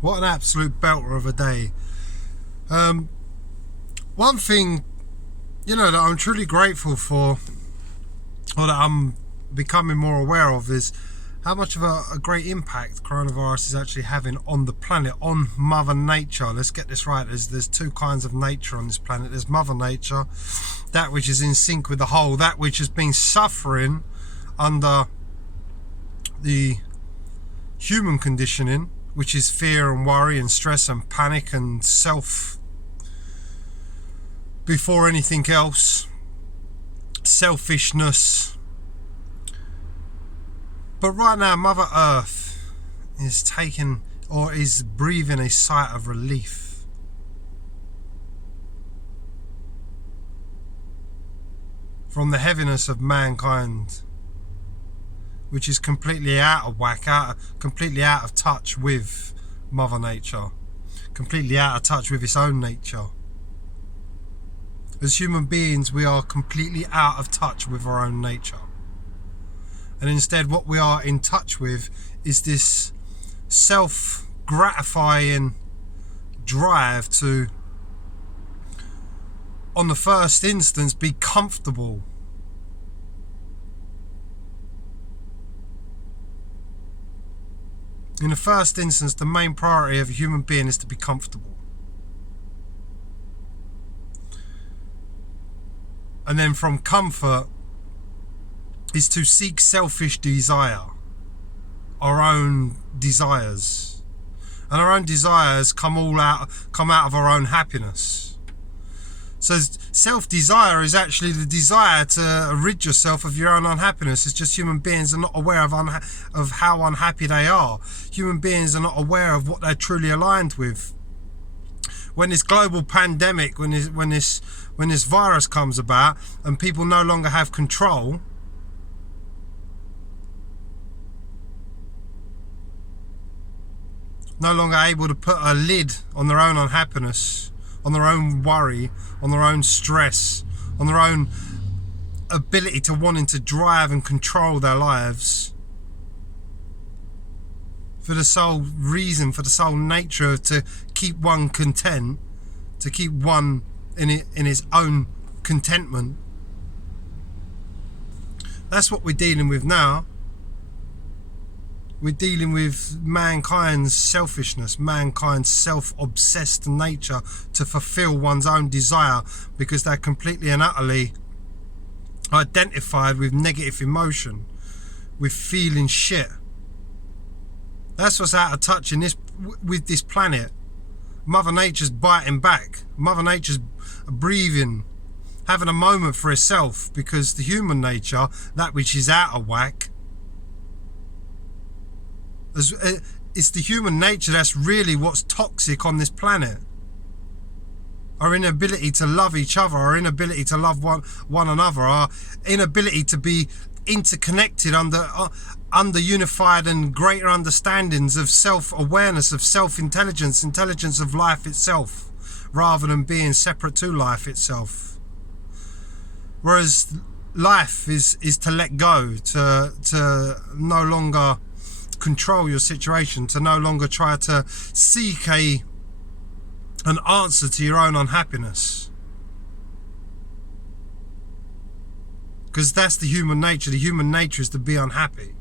What an absolute belter of a day. One thing, that I'm truly grateful for, or that I'm becoming more aware of, is how much of a great impact coronavirus is actually having on the planet, on Mother Nature. Let's get this right. There's two kinds of nature on this planet. There's Mother Nature, that which is in sync with the whole, that which has been suffering under the human conditioning, which is fear and worry and stress and panic and self before anything else, selfishness. But right now, Mother Earth is taking, or is breathing, a sigh of relief. From the heaviness of mankind, which is completely out of whack, completely out of touch with Mother Nature, completely out of touch with its own nature. As human beings, we are completely out of touch with our own nature. And instead, what we are in touch with is this self-gratifying drive to, on the first instance, be comfortable. In the first instance, the main priority of a human being is to be comfortable. And then from comfort is to seek selfish desire, our own desires. And our own desires come out of our own happiness. So self-desire is actually the desire to rid yourself of your own unhappiness. It's just human beings are not aware of how unhappy they are. Human beings are not aware of what they're truly aligned with. When this global pandemic, when this virus comes about and people no longer have control, no longer able to put a lid on their own unhappiness, on their own worry, on their own stress, on their own ability to wanting to drive and control their lives, for the sole reason, for the sole nature to keep one content, to keep one in his own contentment. That's what we're dealing with now. We're dealing with mankind's selfishness, mankind's self-obsessed nature to fulfill one's own desire, because they're completely and utterly identified with negative emotion, with feeling shit. That's what's out of touch with this planet. Mother Nature's biting back. Mother Nature's breathing, having a moment for herself, because the human nature, that which is out of whack, it's the human nature that's really what's toxic on this planet. Our inability to love each other, our inability to love one another, our inability to be interconnected under unified and greater understandings of self-awareness, of self-intelligence, intelligence of life itself, rather than being separate to life itself. Whereas life is to let go, to no longer control your situation, to no longer try to seek an answer to your own unhappiness. Because that's the human nature. The human nature is to be unhappy.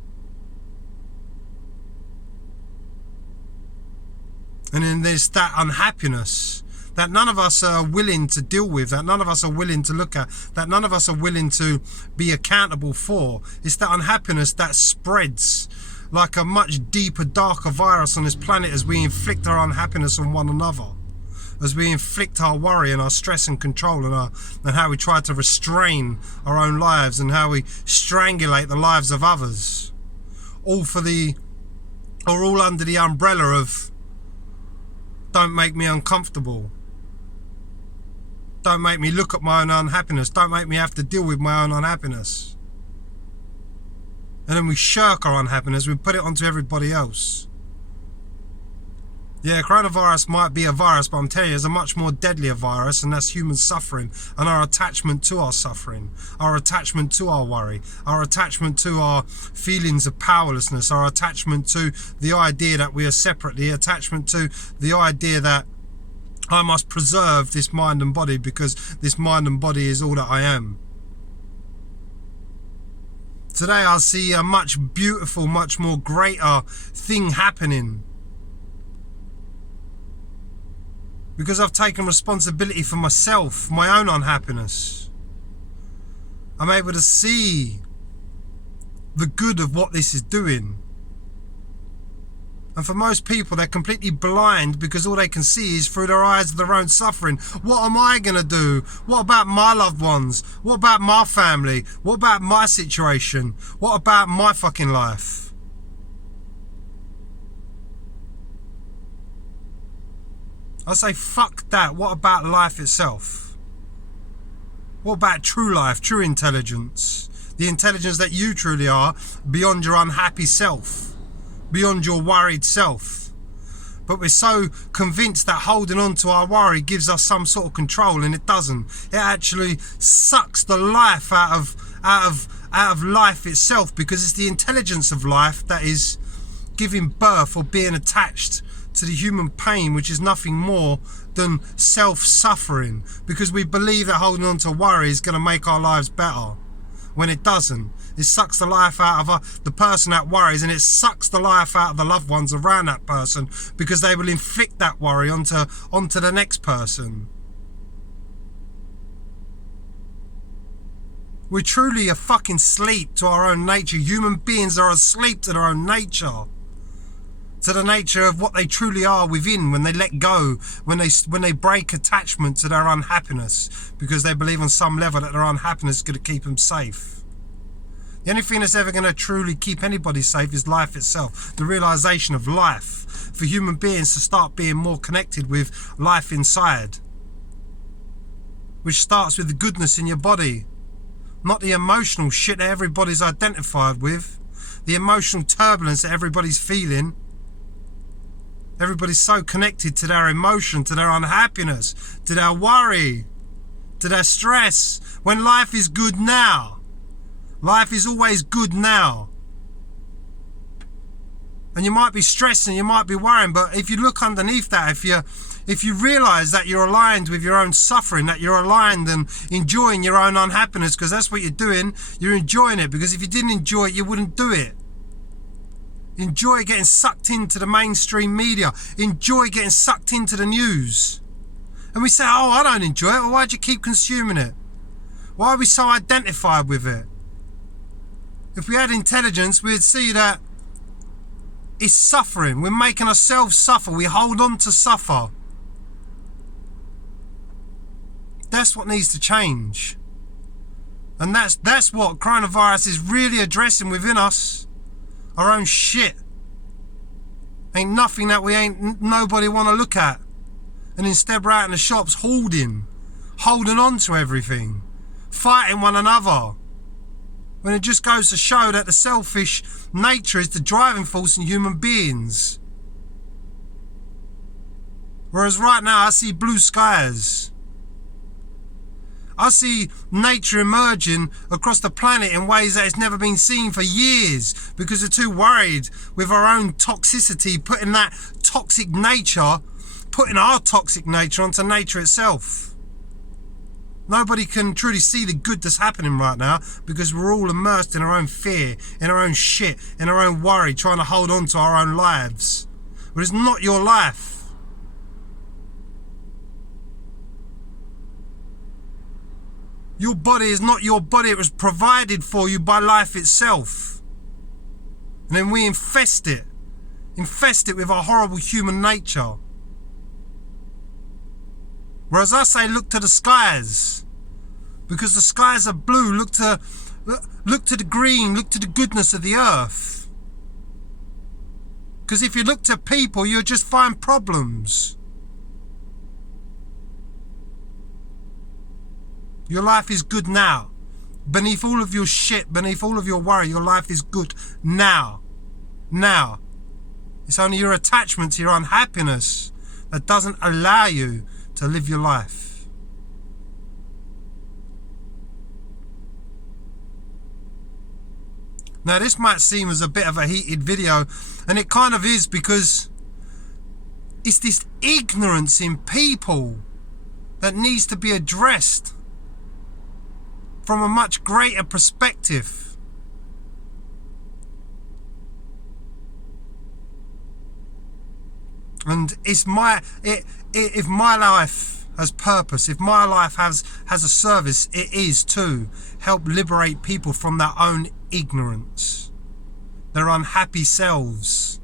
And then there's that unhappiness that none of us are willing to deal with, that none of us are willing to look at, that none of us are willing to be accountable for. It's that unhappiness that spreads like a much deeper, darker virus on this planet as we inflict our unhappiness on one another, as we inflict our worry and our stress and control, and how we try to restrain our own lives, and how we strangulate the lives of others, all under the umbrella of don't make me uncomfortable, don't make me look at my own unhappiness, don't make me have to deal with my own unhappiness. And then we shirk our unhappiness, we put it onto everybody else. Yeah, coronavirus might be a virus, but I'm telling you, there's a much more deadlier virus, and that's human suffering and our attachment to our suffering, our attachment to our worry, our attachment to our feelings of powerlessness, our attachment to the idea that we are separate, the attachment to the idea that I must preserve this mind and body because this mind and body is all that I am. Today I see a much beautiful, much more greater thing happening. Because I've taken responsibility for myself, my own unhappiness. I'm able to see the good of what this is doing. And for most people, they're completely blind because all they can see is through their eyes of their own suffering. What am I going to do? What about my loved ones? What about my family? What about my situation? What about my fucking life? I say, fuck that. What about life itself? What about true life, true intelligence? The intelligence that you truly are beyond your unhappy self, beyond your worried self. But we're so convinced that holding on to our worry gives us some sort of control, and it doesn't. It actually sucks the life out of life itself, because it's the intelligence of life that is giving birth or being attached to the human pain, which is nothing more than self-suffering, because we believe that holding on to worry is going to make our lives better, when it doesn't. It sucks the life out of the person that worries, and it sucks the life out of the loved ones around that person, because they will inflict that worry onto the next person. We're truly a fucking asleep to our own nature. Human beings are asleep to their own nature, to the nature of what they truly are within, when they let go, when they break attachment to their unhappiness, because they believe on some level that their unhappiness is going to keep them safe. The only thing that's ever going to truly keep anybody safe is life itself, the realization of life, for human beings to start being more connected with life inside, which starts with the goodness in your body, not the emotional shit that everybody's identified with, the emotional turbulence that everybody's feeling. Everybody's so connected to their emotion, to their unhappiness, to their worry, to their stress, when life is good now. Life is always good now. And you might be stressing, you might be worrying, but if you look underneath that, if you realize that you're aligned with your own suffering, that you're aligned and enjoying your own unhappiness, because that's what you're doing, you're enjoying it, because if you didn't enjoy it, you wouldn't do it. Enjoy getting sucked into the mainstream media. Enjoy getting sucked into the news. And we say, oh, I don't enjoy it. Well, why do you keep consuming it? Why are we so identified with it? If we had intelligence, we'd see that it's suffering. We're making ourselves suffer. We hold on to suffer. That's what needs to change. And that's what coronavirus is really addressing within us. Our own shit. Ain't nothing that nobody want to look at. And instead we're out in the shops holding on to everything, fighting one another. When it just goes to show that the selfish nature is the driving force in human beings. Whereas right now I see blue skies. I see nature emerging across the planet in ways that it's never been seen for years, because we're too worried with our own toxicity, putting our toxic nature onto nature itself. Nobody can truly see the good that's happening right now, because we're all immersed in our own fear, in our own shit, in our own worry, trying to hold on to our own lives. But it's not your life. Your body is not your body. It was provided for you by life itself. And then we infest it with our horrible human nature. Whereas I say, look to the skies, because the skies are blue. Look to the green, look to the goodness of the earth. Because if you look to people, you'll just find problems. Your life is good now. Beneath all of your shit, beneath all of your worry, your life is good now. Now. It's only your attachment to your unhappiness that doesn't allow you to live your life. Now this might seem as a bit of a heated video, and it kind of is, because it's this ignorance in people that needs to be addressed from a much greater perspective. And it's if my life has purpose, if my life has a service, it is to help liberate people from their own ignorance, their unhappy selves,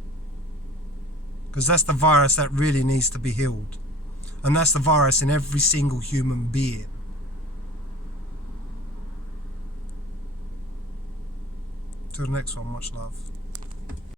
because that's the virus that really needs to be healed, and that's the virus in every single human being. Till the next one, much love.